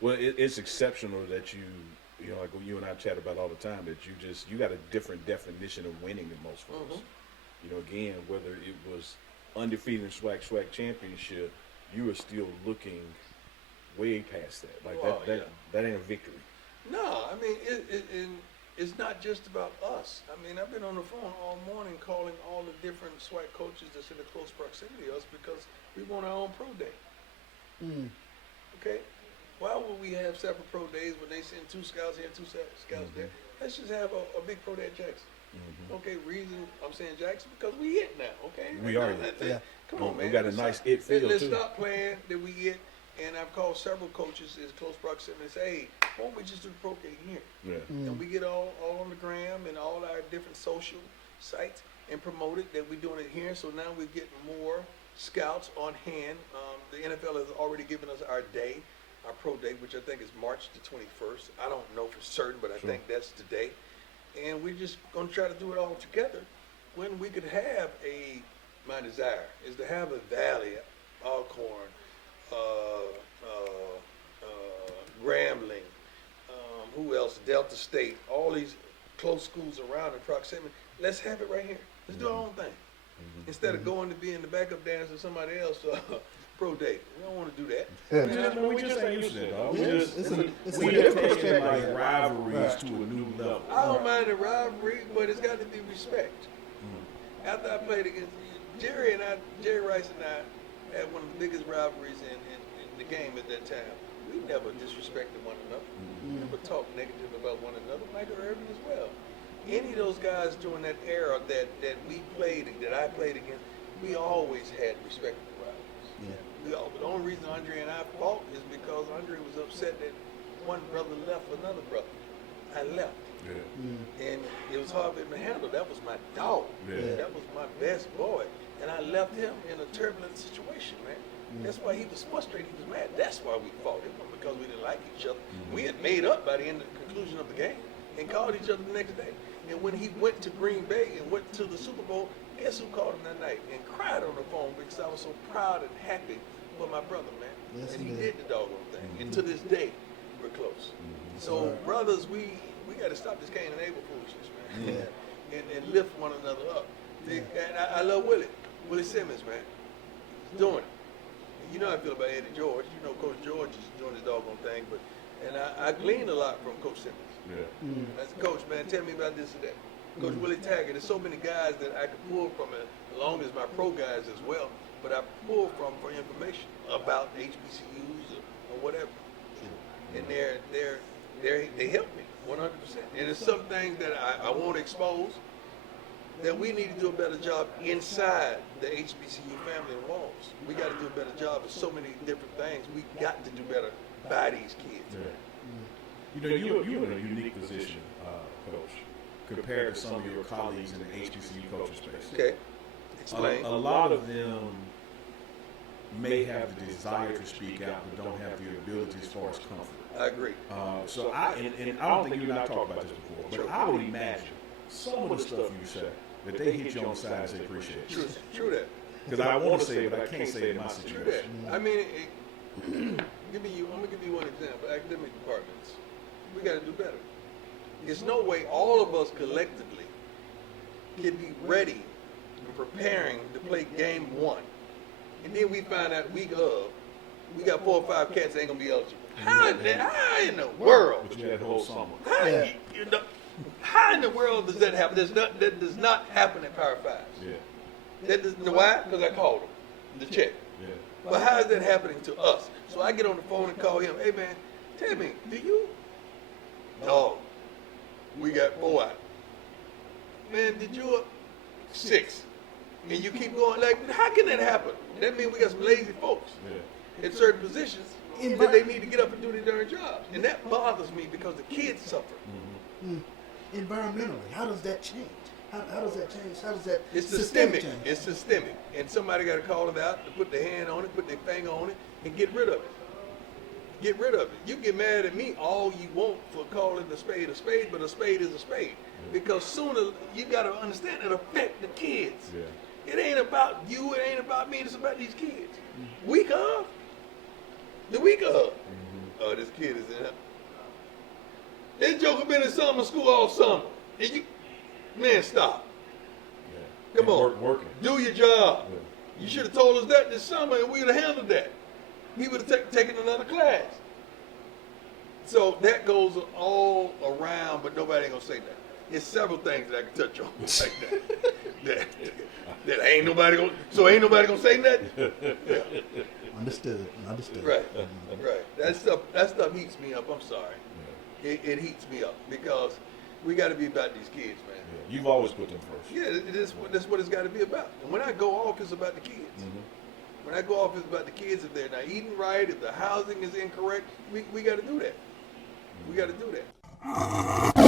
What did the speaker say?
Well, it's exceptional that you know, like you and I chat about all the time, that you got a different definition of winning than most folks. You know, again, whether it was undefeated in SWAC championship, you were still looking way past that. Like that ain't a victory. No, I mean, it's not just about us. I mean, I've been on the phone all morning calling all the different SWAT coaches that's in the close proximity of us because we want our own pro day. Mm. Okay? Why would we have separate pro days when they send 2 scouts here, 2 scouts there? Let's just have a big pro day at Jackson. Okay, reason I'm saying Jackson because we it now. Okay, We are. Yeah. Come on, man. We got a nice it feel Let's too. stop playing that we it. And I've called several coaches in close proximity and say, hey, why don't we just do the pro day here? Yeah. And we get all on the gram and all our different social sites and promote it that we're doing it here. So now we're getting more scouts on hand. The NFL has already given us our day, our pro day, which I think is March the 21st. I don't know for certain, but I think that's the day. And we're just going to try to do it all together when we could have my desire is to have a Valley, Alcorn, Grambling, who else? Delta State, all these close schools around in proximity. Let's have it right here. Let's do our own thing. Instead of going to be in the backup dance with somebody else pro day. We don't want to do that. We just ain't used to that, dog. It's We a just different taking right like here. rivalries to a new level. I don't mind the rivalry, but it's got to be respect. After I played against Jerry Rice and I had one of the biggest rivalries in the game at that time. We never disrespected one another. We never talked negative about one another. Michael Irvin as well. Any of those guys during that era that we played, that I played against, we always had respect for the rivals. The only reason Andre and I fought is because Andre was upset that one brother left another brother. I left. Yeah. And it was hard for him to handle. That was my dog. Yeah. That was my best boy. And I left him in a turbulent situation, man. That's why he was frustrated. He was mad. That's why we fought. It wasn't because we didn't like each other. We had made up by the end of the conclusion of the game and called each other the next day. And when he went to Green Bay and went to the Super Bowl, guess who called him that night and cried on the phone because I was so proud and happy for my brother, man. Yes, and he he did the doggone thing. And to this day, we're close. So, brothers, we got to stop this Cain and Abel foolishness, man. and lift one another up. And I love Willie Simmons, man. He's doing it. And you know how I feel about Eddie George. You know Coach George is doing his doggone thing. And I glean a lot from Coach Simmons. Yeah. As a coach, man, tell me about this or that. Coach Willie Taggart, there's so many guys that I could pull from, along as my pro guys as well, but I pull from for information about HBCUs or whatever. And they help me 100%. And there's some things that I won't expose that we need to do a better job inside the HBCU family and walls. We got to do a better job of so many different things. We got to do better by these kids. Yeah. You know, you're in a unique position, Coach, compared to some of your colleagues in the HBCU coaching space. Okay. Explain. A lot of them may have the desire to speak out, but don't have the ability as far as comfort. I agree. So I don't think you and I talked about this before, but I would imagine some of the stuff you say that they hit you on the side and say appreciate it. True that. Because I want to say it, but I can't say it in my True that. situation. I mean, I'm gonna give you one example. Academic departments, we got to do better. There's no way all of us collectively can be ready and preparing to play game 1, and then we find out week of we got 4 or 5 cats that ain't gonna be eligible. How in the world? But you had the whole summer. How in the world does that happen? That does not happen at Power 5s. Yeah. That does, why? Because I called him to check. Yeah. But how is that happening to us? So I get on the phone and call him. Hey man, tell me, do you? No. We got 4 out. Man, did you? 6. And you keep going like, how can that happen? That means we got some lazy folks in certain positions that they need to get up and do their darn jobs. And that bothers me because the kids suffer. Environmentally, how does that change? How does that change? How does that It's systemic systemic. change? It's systemic. And somebody got to call it out, to put their hand on it, put their finger on it, and get rid of it. Get rid of it. You get mad at me all you want for calling a spade, but a spade is a spade. Because sooner, you got to understand it affect the kids. Yeah. It ain't about you, it ain't about me, it's about these kids. Week of? The week of. Oh, this kid is in here. This joker been in summer school all summer. And you, man, stop. Yeah. Come And on. working. Do your job. Yeah. You should have told us that this summer and we would have handled that. He would have taken another class. So that goes all around, but nobody ain't gonna say that. There's several things that I can touch on like that. that ain't nobody gonna. So ain't nobody gonna say nothing. Yeah. Understood. Right. Right. That stuff heats me up. I'm sorry. Yeah. It heats me up because we got to be about these kids, man. Yeah. You've always put them first. Yeah, that's what it's got to be about. And when I go off, it's about the kids. Mm-hmm. When I go off, it's about the kids. If they're not eating right, if the housing is incorrect, we got to do that. We got to do that.